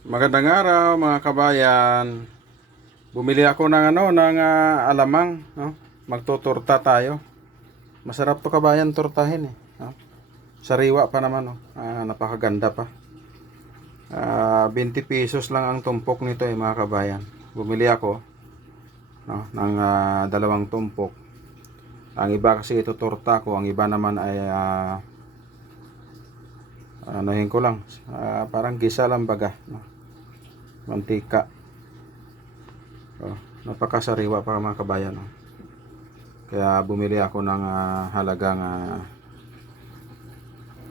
Magandang araw mga kabayan. Bumili ako ng ano ng ah, alamang, no? Magtuturta tayo. Masarap to kabayan turtahin eh, no? Sariwa pa naman, no? Ah, napakaganda pa. Ah, 20 pesos lang ang tumpok nito eh mga kabayan. Bumili ako no, ng ah, dalawang tumpok. Ang iba kasi ito torta ko, ang iba naman ay ah, anuhin ko lang. Ah, parang gisa lang baga. No? mantika. Oh, napakasariwa pa mga kabayan no? kaya bumili ako ng ah, halagang ah,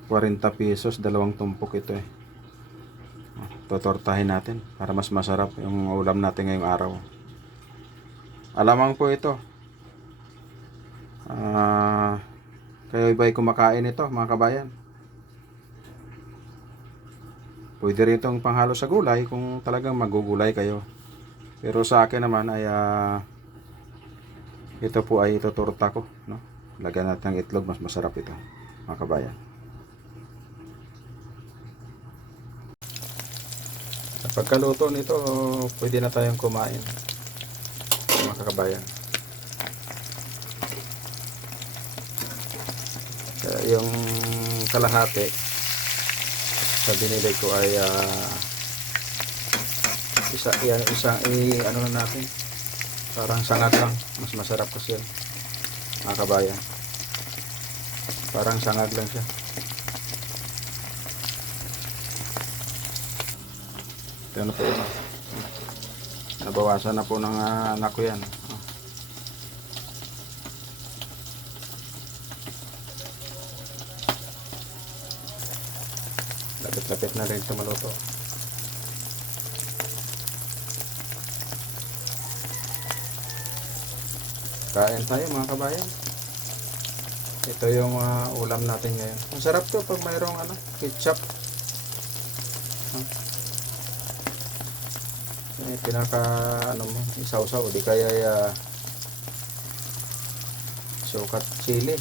40 pesos dalawang tumpok ito eh. Oh, totortahin natin para mas masarap yung ulam natin ngayong araw. Alamang po ito. Ah kayo ba'y kumakain ito mga kabayan Pwede rin itong panghalo sa gulay kung talagang magugulay kayo. Pero sa akin naman ay ah, ito po ay ituturta ko. No? Lagyan natin ng itlog, mas masarap ito. Mga kabayan. Pagkaluto nito, pwede na tayong kumain. Mga kabayan. Yung kalahati, sa binili ko ay ah, isa yan isang i ano na natin. Parang sangag lang. Mas masarap kasi yan mga kabayan. Parang sangag lang siya. Ito na po. Nabawasan na po ng ah, anak ko yan lapit-lapit na rin ito maluto. Kain tayo mga kabayan. Ito yung ah, ulam natin ngayon. Ang sarap to pag mayroong ano, ketchup. Huh? eh, pinaka ano mo isaw-saw. Di kaya uh, sukat chili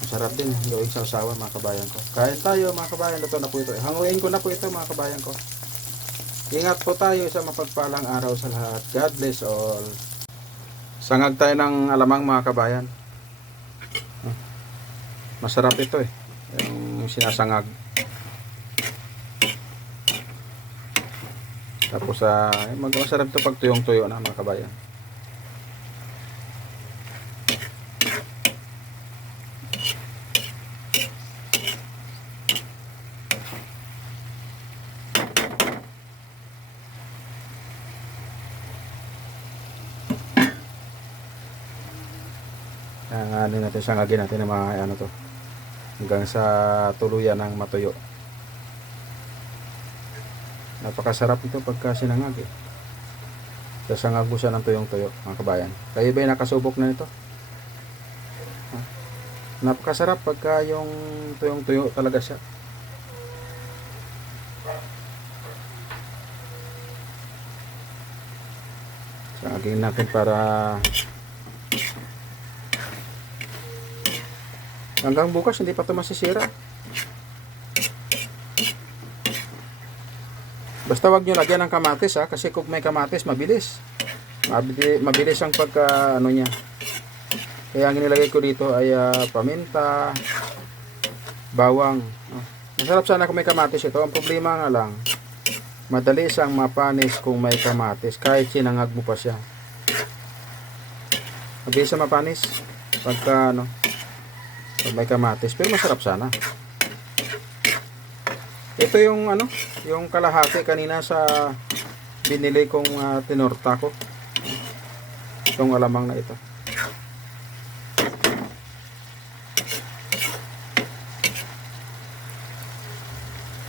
Masarap din yung sausawan mga kabayan ko. Kain tayo mga kabayan. Ito na po ito. Hanguin ko na po ito mga kabayan ko. Ingat po tayo sa mapagpalang araw sa lahat. God bless all. Sangag tayo ng alamang mga kabayan. Masarap ito eh. Yung sinasangag. Tapos sa uh, masarap ito pag tuyong-tuyo na mga kabayan. Ang ano natin sangagin natin ng mga ano to hanggang sa tuluyan ng matuyo. Napakasarap ito pagka sinangag eh. Sasangag mo siya ng tuyong tuyo mga kabayan. Kayo ba nakasubok na nito? Napakasarap pagka yung tuyong tuyo talaga siya. Sangagin natin para Hanggang bukas hindi pa ito masisira. Basta wag nyo lagyan ng kamatis ha, kasi kung may kamatis mabilis. Mabilis, ang pagka ano niya. Kaya ang nilagay ko dito ay ah, paminta, bawang. Oh. Masarap sana kung may kamatis ito. Ang problema nga lang, madali siyang mapanis kung may kamatis kahit sinangag mo pa siya. Mabilis siya mapanis pagka ano, may kamatis. Pero masarap sana. Ito yung ano, yung kalahati kanina sa binili kong ah, tinorta ko. Itong alamang na ito.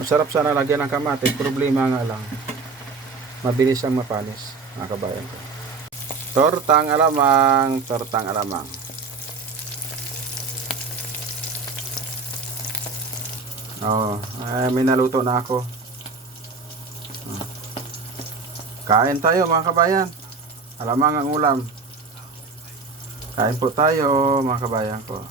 Masarap sana lagyan ng kamatis. Problema nga lang. Mabilis ang mapanis. Mga kabayan ko. Tortang alamang. Tortang alamang. Oo, eh, may naluto na ako. Kain tayo mga kabayan. Alamang ang ulam. Kain po tayo mga kabayan ko.